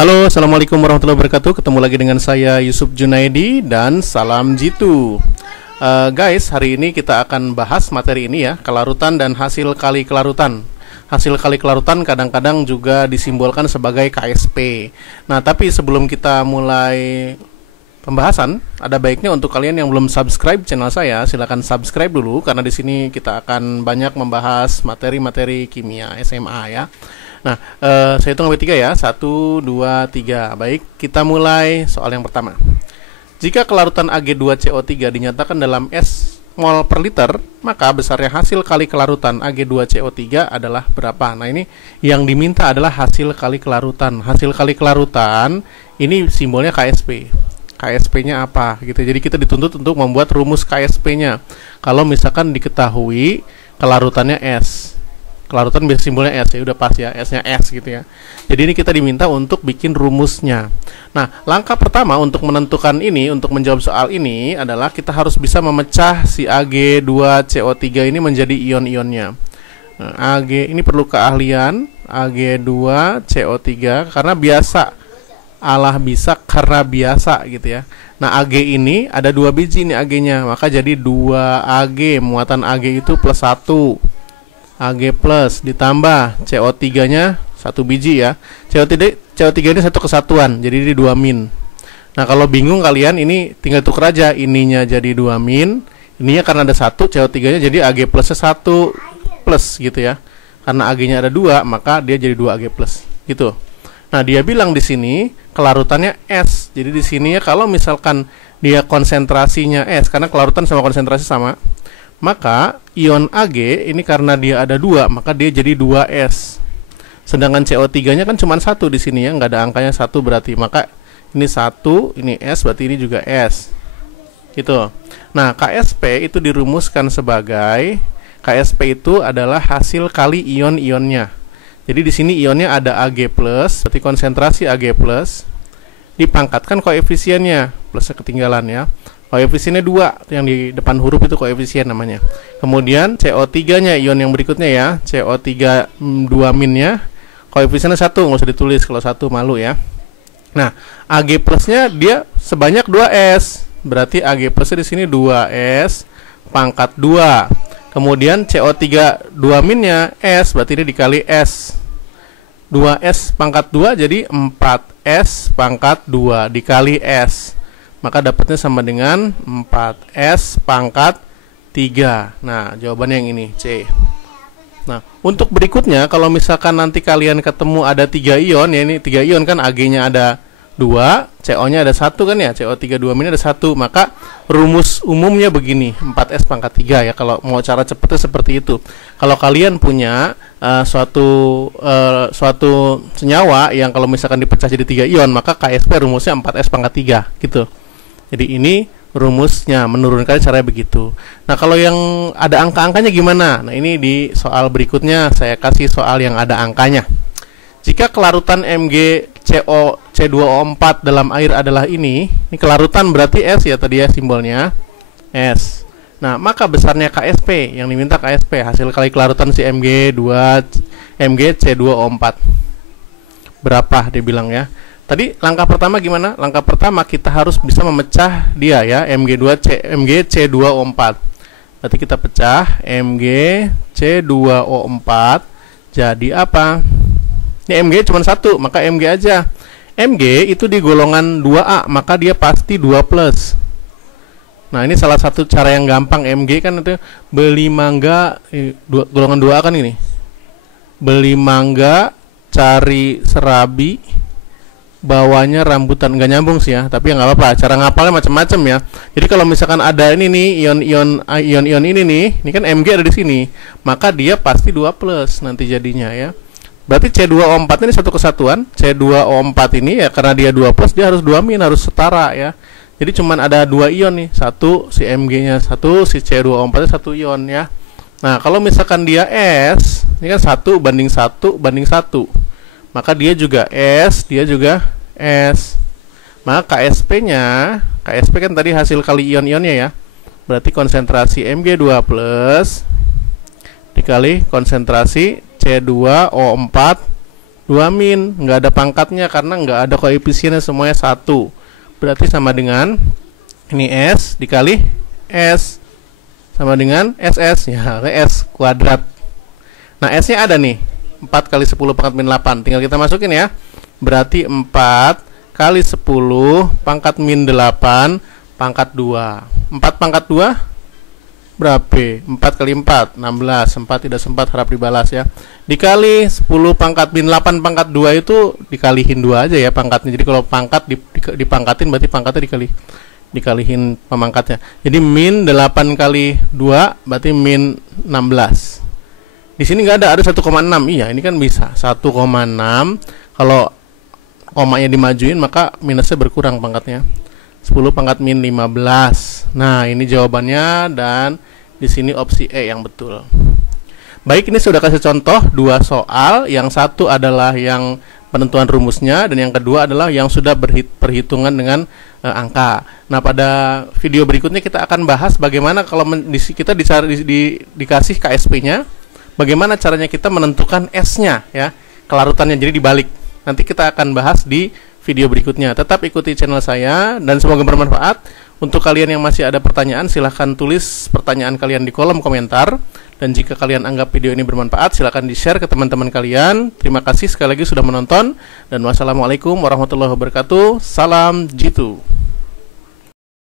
Halo, assalamualaikum warahmatullahi wabarakatuh. Ketemu lagi dengan saya Yusuf Junaidi dan salam jitu. Guys, hari ini kita akan bahas materi ini ya, kelarutan dan hasil kali kelarutan. Hasil kali kelarutan kadang-kadang juga disimbolkan sebagai KSP. Nah, tapi sebelum kita mulai pembahasan, ada baiknya untuk kalian yang belum subscribe channel saya, silakan subscribe dulu karena di sini kita akan banyak membahas materi-materi kimia SMA ya. Nah, saya hitung sampai 3 ya. 1, 2, 3. Baik, kita mulai soal yang pertama. Jika kelarutan Ag2CO3 dinyatakan dalam S mol per liter, maka besarnya hasil kali kelarutan Ag2CO3 adalah berapa? Nah, ini yang diminta adalah hasil kali kelarutan. Hasil kali kelarutan ini simbolnya KSP. KSP-nya apa gitu. Jadi kita dituntut untuk membuat rumus KSP-nya. Kalau misalkan diketahui kelarutannya S. Kelarutan biasa simbolnya S ya, udah pas ya, S-nya S gitu ya. Jadi ini kita diminta untuk bikin rumusnya. Nah, langkah pertama untuk menentukan ini, untuk menjawab soal ini adalah kita harus bisa memecah si Ag2CO3 ini menjadi ion-ionnya. Nah, Ag ini perlu keahlian Ag2CO3 karena biasa. Allah bisa karena biasa gitu ya. Nah, Ag ini ada 2 biji nih Ag-nya, maka jadi 2 Ag, muatan Ag itu plus 1. Ag plus ditambah CO3 nya 1 biji ya. CO3 ini satu kesatuan, jadi ini 2 min. Nah, kalau bingung kalian ini tinggal tuker aja, ininya jadi 2 min, ininya karena ada 1, CO3 nya jadi Ag plusnya 1 plus gitu ya. Karena Ag nya ada 2, maka dia jadi 2 Ag plus gitu. Nah, dia bilang di sini kelarutannya S. Jadi di sini ya kalau misalkan dia konsentrasinya S, karena kelarutan sama konsentrasi sama, maka ion Ag ini karena dia ada 2, maka dia jadi 2S. Sedangkan CO3 nya kan cuma 1 di sini ya, nggak ada angkanya 1 berarti. Maka ini 1, ini S, berarti ini juga S. Gitu. Nah, KSP itu dirumuskan sebagai, KSP itu adalah hasil kali ion-ionnya. Jadi di sini ionnya ada Ag+, berarti konsentrasi Ag+, dipangkatkan koefisiennya, plusnya ketinggalan ya. Koefisiennya 2, yang di depan huruf itu koefisien namanya. Kemudian CO3 nya, ion yang berikutnya ya, CO3 2 min nya, koefisiennya 1, nggak usah ditulis kalau 1 malu ya. Nah, Ag plusnya dia sebanyak 2S, berarti Ag plusnya di sini 2S pangkat 2. Kemudian CO3 2 min nya S, berarti ini dikali S. 2S pangkat 2 jadi 4S pangkat 2 dikali S. Maka dapatnya sama dengan 4S pangkat 3. Nah, jawabannya yang ini, C. Nah, untuk berikutnya, kalau misalkan nanti kalian ketemu ada 3 ion, ya ini 3 ion kan, Ag-nya ada 2, CO-nya ada 1 kan ya, CO3 2 min ada 1, maka rumus umumnya begini, 4S pangkat 3 ya, kalau mau cara cepatnya seperti itu. Kalau kalian punya suatu senyawa yang kalau misalkan dipecah jadi 3 ion, maka KSP rumusnya 4S pangkat 3 gitu. Jadi ini rumusnya, menurunkan caranya begitu. Nah, kalau yang ada angka-angkanya gimana? Nah, ini di soal berikutnya saya kasih soal yang ada angkanya. Jika kelarutan MgCO C2O4 dalam air adalah ini kelarutan berarti S ya tadi ya simbolnya S. Nah, maka besarnya KSP, yang diminta KSP, hasil kali kelarutan si MgC2O4. Berapa dia bilang ya. Tadi langkah pertama gimana? Langkah pertama kita harus bisa memecah dia ya, MgC2O4. Berarti kita pecah MgC2O4 jadi apa? Ini Mg cuma 1, maka Mg aja. Mg itu di golongan 2A, maka dia pasti 2 plus. Nah, ini salah satu cara yang gampang. Mg kan itu beli mangga, golongan 2A kan ini. Beli mangga, cari serabi, bawahnya rambutan. Nggak nyambung sih ya, tapi ya nggak apa-apa, cara ngapalnya macam-macam ya. Jadi kalau misalkan ada ini nih ion-ion ini kan Mg ada di sini, maka dia pasti 2 plus nanti jadinya ya. Berarti C2O4 ini satu kesatuan. C2O4 ini ya karena dia 2 plus, dia harus 2 min, harus setara ya. Jadi cuman ada 2 ion nih, satu si Mg nya 1, si C2O4 nya 1 ion ya. Nah, kalau misalkan dia S, ini kan 1 banding 1 banding 1, maka dia juga S, dia juga S. Maka KSP nya, KSP kan tadi hasil kali ion-ionnya ya, berarti konsentrasi Mg2 plus dikali konsentrasi C2O4 2 min, nggak ada pangkatnya karena nggak ada koefisiennya, semuanya 1. Berarti sama dengan ini S dikali S sama dengan SS, ya S kuadrat. Nah S nya ada nih, 4 kali 10 pangkat min 8, tinggal kita masukin ya. Berarti 4 kali 10 pangkat min 8 pangkat 2. 4 pangkat 2 berapa? 4 kali 4 16. 4 tidak sempat, harap dibalas ya. Dikali 10 pangkat min 8 pangkat 2 itu dikalihin 2 aja ya pangkatnya. Jadi kalau pangkat dipangkatin berarti pangkatnya dikalihin pemangkatnya. Jadi min 8 kali 2 berarti min 16. Di sini nggak ada 1,6. Iya, ini kan bisa 1,6. Kalau komanya dimajuin maka minusnya berkurang pangkatnya. 10 pangkat min 15. Nah, ini jawabannya dan di sini opsi E yang betul. Baik, ini sudah kasih contoh 2 soal. Yang satu adalah yang penentuan rumusnya dan yang kedua adalah yang sudah perhitungan dengan angka. Nah, pada video berikutnya kita akan bahas bagaimana kalau kita dikasih KSP-nya, bagaimana caranya kita menentukan S-nya ya, kelarutannya, jadi dibalik. Nanti kita akan bahas di video berikutnya. Tetap ikuti channel saya dan semoga bermanfaat. Untuk kalian yang masih ada pertanyaan, silahkan tulis pertanyaan kalian di kolom komentar. Dan jika kalian anggap video ini bermanfaat, silahkan di-share ke teman-teman kalian. Terima kasih sekali lagi sudah menonton. Dan wassalamualaikum warahmatullahi wabarakatuh. Salam jitu.